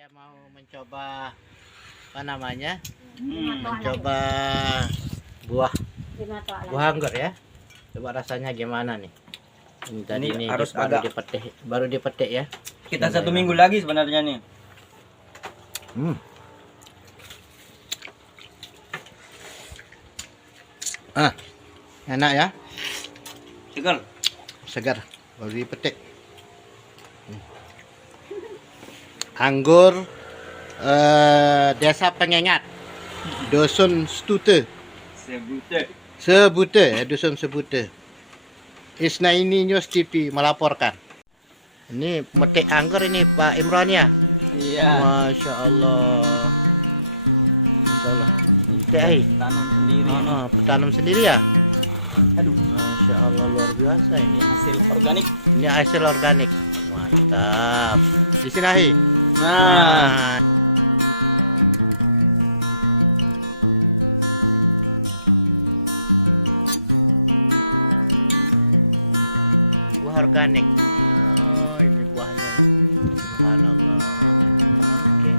Saya mau mencoba apa namanya? Mencoba buah anggur ya. Coba rasanya gimana nih? Ini tadi Ini nih harus baru agak- dipetik ya. Kita 1 minggu lagi sebenarnya nih. Enak ya, Segar. segar, baru dipetik. Anggur Desa Pengengat, Dusun Stute. Sebute. Dusun Sebute. Isnaini News TV melaporkan. Ini petik anggur ini Pak Imran ya. Iya. Masya Allah. Petik tanam sendiri ya. Aduh, Masya Allah luar biasa ini. Hasil organik. Ini hasil organik. Mantap. Disinahi. Nah, Buah organik. Oh, ini buahnya. Subhanallah. Oke.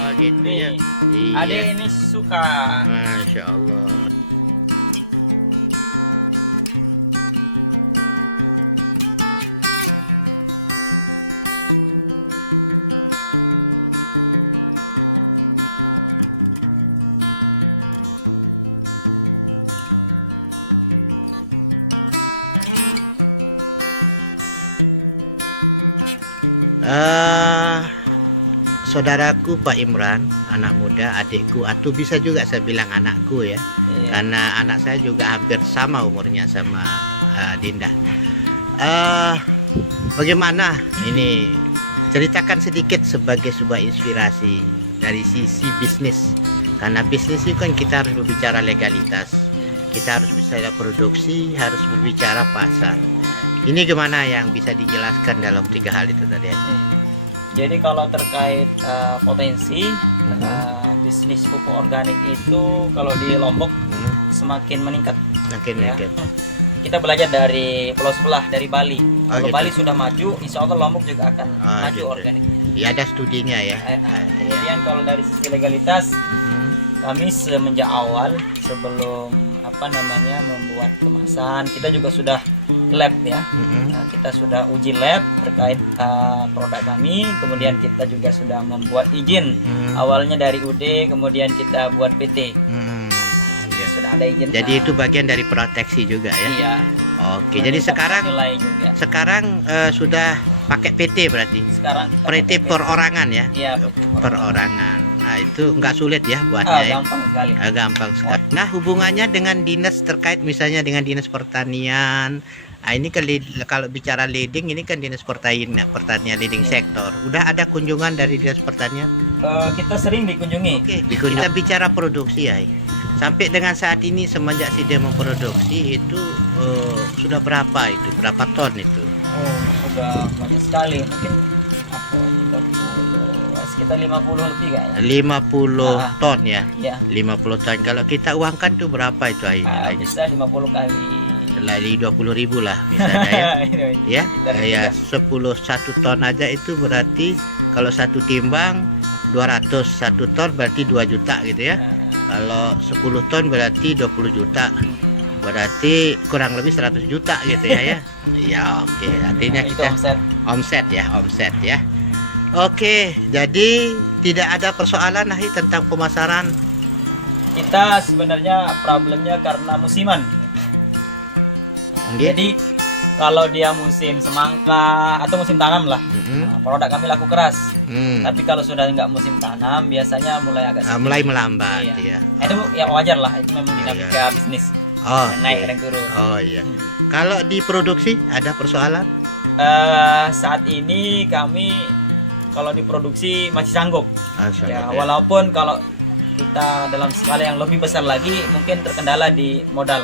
Oh, gitu ya. ada Iya. ini suka. Masya Allah. Saudaraku Pak Imran, anak muda, adikku, atau bisa juga saya bilang anakku ya, karena anak saya juga hampir sama umurnya sama Dinda. Bagaimana ini, ceritakan sedikit sebagai sebuah inspirasi dari sisi bisnis, karena bisnis itu kan kita harus berbicara legalitas, kita harus bisa produksi, harus berbicara pasar. Ini gimana yang bisa dijelaskan dalam 3 hal itu tadi? Jadi kalau terkait potensi bisnis pupuk organik itu kalau di Lombok semakin meningkat. Oke, Ya. Kita belajar dari pulau sebelah, dari Bali. Kalau gitu. Bali sudah maju, insya Allah Lombok juga akan maju gitu. organik. Ya, ada studinya ya. Kemudian kalau dari sisi legalitas, kami semenjak awal sebelum membuat kemasan, kita juga sudah lab ya. Nah, kita sudah uji lab terkait produk kami, kemudian kita juga sudah membuat izin awalnya dari UD, kemudian kita buat PT. Ya, sudah ada izin. Jadi itu bagian dari proteksi juga ya. Iya. Oke, jadi sekarang Nilai juga. sudah pakai PT berarti. Sekarang kita PT pakai perorangan ya. Iya. Perorangan. Nah, itu nggak sulit ya buatnya ya. Gampang sekali. Gampang sekali. Nah, hubungannya dengan dinas terkait misalnya dengan dinas pertanian. Nah, ini kalau bicara leading ini kan dinas pertanian leading sektor. Udah ada kunjungan dari dinas pertanian? Kita sering dikunjungi. Oke, kita bicara produksi ya. Sampai dengan saat ini semenjak dia memproduksi itu sudah berapa itu? Berapa ton itu? Sudah banyak sekali, mungkin sekitar 50 lebih kayaknya. 50 ton ya. Ya. 50 ton. Kalau kita uangkan tuh berapa itu Bisa 50 kali. Lali 20.000 lah misalnya ya. Ya, 1 ton aja itu berarti kalau 1 timbang 200, 1 ton berarti 2 juta gitu ya. Kalau 10 ton berarti 20 juta. Berarti kurang lebih 100 juta gitu ya. Ya, oke. Artinya Itu kita omset. omset ya. Oke, jadi tidak ada persoalan tentang pemasaran. Kita sebenarnya problemnya karena musiman. Jadi kalau dia musim semangka atau musim tanam lah, produk kami laku keras. Tapi kalau sudah nggak musim tanam, biasanya mulai agak sedikit. Mulai melambat ya. Itu yang wajar lah, itu memang dinamika bisnis. Oh, Naik turun. oh iya. Kalau diproduksi ada persoalan? Saat ini kami kalau diproduksi masih sanggup. Masya Ya, Allah. walaupun kalau kita dalam skala yang lebih besar lagi mungkin terkendala di modal.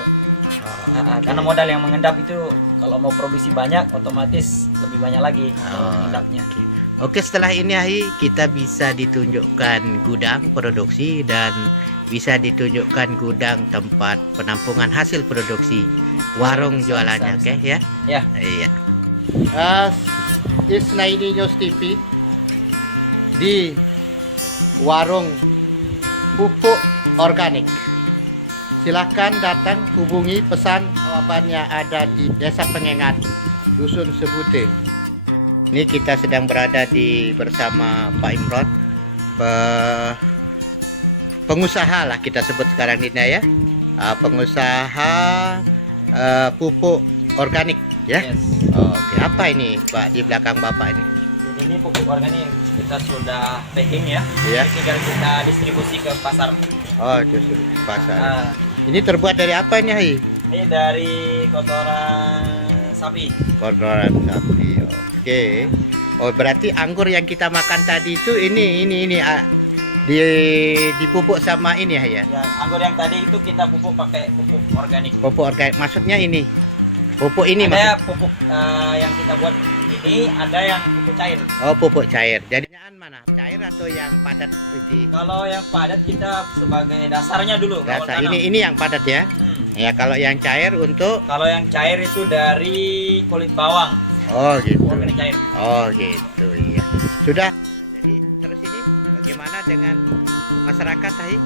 Karena modal yang mengendap itu kalau mau produksi banyak otomatis lebih banyak lagi mengendapnya. Oke, setelah ini Ahi, kita bisa ditunjukkan gudang produksi dan bisa ditunjukkan gudang tempat penampungan hasil produksi, warung jualannya, oke ya? Ya. Iya. Isnaini News TV di warung pupuk organik. Silahkan datang hubungi, pesan jawabannya ada di Desa Pengengan, Dusun Sebute. Ini kita sedang berada bersama Pak Imron, pengusaha lah kita sebut sekarang ini ya, pengusaha pupuk organik ya. Yes. Oke, apa ini Pak di belakang Bapak ini? Ini pupuk organik kita sudah packing ya. Ya. Tinggal kita distribusi ke pasar. Oh, justru di pasar. Nah, Ini terbuat dari apa ini, Hai? ini dari kotoran sapi. Kotoran sapi. Oke. Oh, berarti anggur yang kita makan tadi itu ini dipupuk sama ini ya? Dan anggur yang tadi itu kita pupuk pakai pupuk organik. Pupuk organik maksudnya ini. Pupuk ini Ada pupuk yang kita buat ini, ada yang cair. Oh, pupuk cair. Jadinya mana? Cair atau yang padat? Kalau yang padat kita sebagai dasarnya dulu. awal Dasar. tanam. Ini yang padat ya. Ya, kalau yang cair untuk Kalau yang cair itu dari kulit bawang. oh gitu. Organik cair. Oh gitu ya. Sudah. Jadi terus ini bagaimana dengan masyarakat, Hai?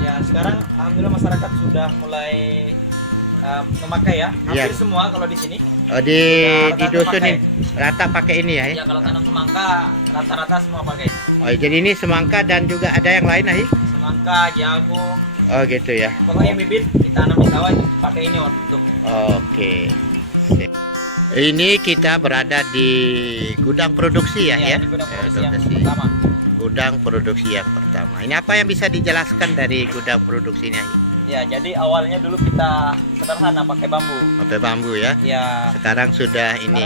Ya sekarang alhamdulillah masyarakat sudah mulai memakai ya. Hampir Iya. semua kalau di sini. Oh, di Rata-rata dusun pakai. ini rata pakai ini ya? Ya kalau tanam semangka rata-rata semua pakai. Oh, jadi ini semangka dan juga ada yang lain, Hai? Semangka, jagung, Oh gitu ya. pokoknya bibit ditanam di sawah itu pakai ini untuk. Oke. Sip. Ini kita berada di gudang produksi ya, Ya, ya? di gudang produksi yang Produksi. pertama. Gudang produksi yang pertama. Ini apa yang bisa dijelaskan dari gudang produksinya? Ya jadi awalnya dulu kita sederhana pakai bambu. Pakai bambu ya. Ya. Sekarang sudah ini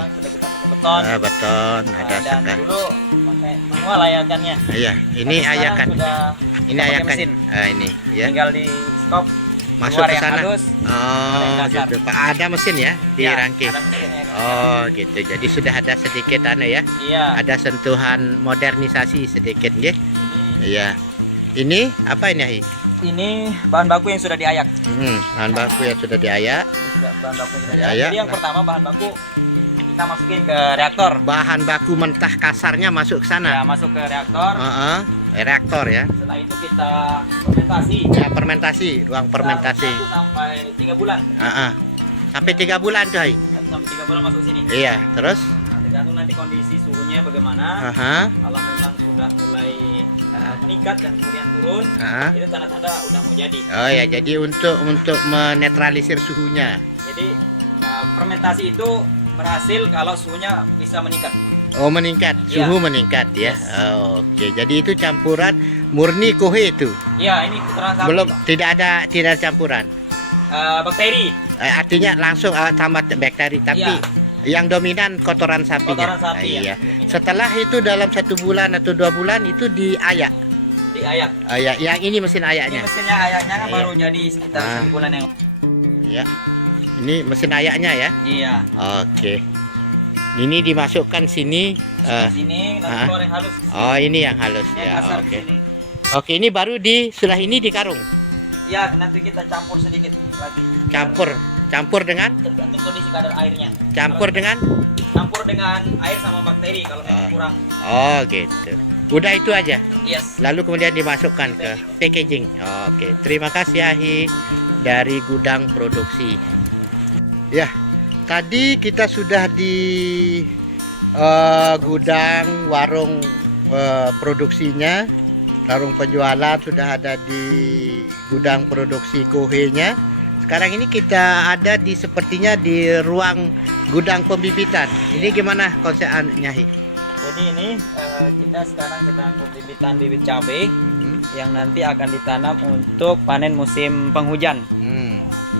Beton. beton, ada Dan sekat. dulu pakai semua layakannya. Iya, ini Tapi sekarang ayakan. sudah Ini pakai ayakan. mesin. Ini ya. Tinggal di skop Masuk keluar ke yang sana. halus. Oh, yang kasar. gitu. Pak, ada mesin ya di Ya, rangking. ada mesinnya. Oh, gitu. Jadi sudah ada sedikit ya. Iya. Ada sentuhan modernisasi sedikit ya. Iya. Ini apa ini? Hai? Ini bahan baku yang sudah diayak. Bahan baku yang sudah diayak. Bahan baku yang sudah diayak. Diayak. Jadi yang pertama bahan baku kita masukin ke reaktor. Bahan baku mentah kasarnya masuk ke Ya, sana. masuk ke reaktor. Reaktor ya. Setelah itu kita fermentasi. Ya, fermentasi, ruang fermentasi. 1 sampai 3 bulan. Sampai 3 bulan, coy. 3 bulan masuk sini. Iya, terus? Tergantung nanti kondisi suhunya bagaimana. Kalau memang sudah mulai meningkat dan kemudian turun, itu tanda-tanda udah mau jadi. Oh ya, jadi untuk menetralisir suhunya. Jadi fermentasi itu berhasil kalau suhunya bisa meningkat. Oh, meningkat, Iya. suhu meningkat ya. Oh, oke, jadi itu campuran murni kohe itu. Ya, ini keterangan sapi. Belum, tidak ada campuran. Bakteri. Artinya langsung tambah bakteri, tapi Iya. yang dominan kotoran sapi. Kotoran sapi, Iya. ya. Setelah itu dalam 1 bulan atau 2 bulan itu diayak. Diayak. Ya, yang ini mesin Ini ayaknya. mesinnya ayaknya kan baru jadi sekitar 1 bulan yang. Ya. Ini mesin ayaknya ya. Iya. Oke. Ini dimasukkan sini. Di sini nanti keluar yang halus. Oh, ini yang halus Yang ya. kasar. Oke. Oke, ini baru sudah ini dikarung. Ya, nanti kita campur sedikit lagi. Campur dengan Tergantung kondisi kadar airnya. campur dengan. Campur dengan air sama bakteri kalau memang kurang. Oh, gitu. Udah itu aja. Yes. Lalu kemudian dimasukkan ke packaging. Oke, terima kasih Ahi dari gudang produksi. Ya, tadi kita sudah di gudang warung produksinya, warung penjualan sudah ada di gudang produksi kohenya. Sekarang ini kita ada sepertinya di ruang gudang pembibitan. Ini gimana konsepnya, Hi? Jadi ini kita sekarang sedang pembibitan bibit cabai yang nanti akan ditanam untuk panen musim penghujan.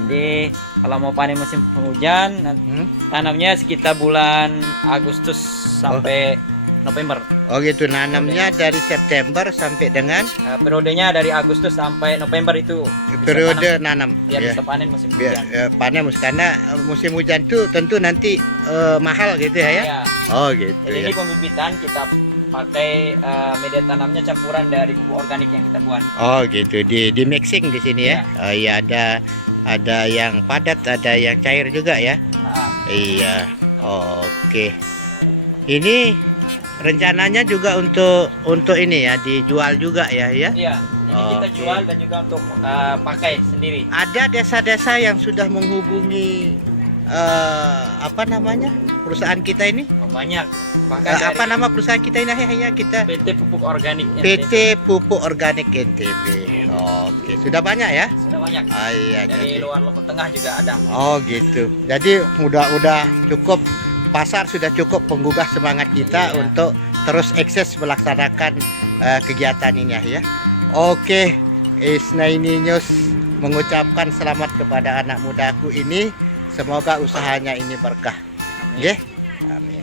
Jadi kalau mau panen musim penghujan nanti Tanamnya sekitar bulan Agustus sampai November. Oh gitu, nanamnya dari September sampai dengan Periodenya dari Agustus sampai November itu periode nanam. biar Ya. bisa panen musim Biar, hujan. panen karena musim hujan tuh tentu nanti mahal gitu ya. Ya. Oh gitu Jadi ya. ini pembibitan kita pakai media tanamnya campuran dari pupuk organik yang kita buat. Oh gitu, di mixing di sini ya. Oh iya, ada yang padat, ada yang cair juga ya. Nah, Iya. Oke. Ini rencananya juga untuk ini ya, dijual juga ya, ya. iya, ini Oh, kita oke. jual dan juga untuk pakai sendiri. Ada desa-desa yang sudah menghubungi apa namanya perusahaan kita ini? Banyak. Pakai Apa nama perusahaan kita ini akhirnya kita? PT Pupuk Organik. PT Pupuk Organik NTB. Oke, sudah banyak ya? Sudah banyak. Ah, iya, Dari luar Lombok Tengah juga ada. Oh gitu. Jadi udah cukup, pasar sudah cukup menggugah semangat kita untuk terus eksis melaksanakan kegiatan ini ya. Oke, Isnaini News mengucapkan selamat kepada anak mudaku ini. Semoga usahanya ini berkah. Ya. Amin.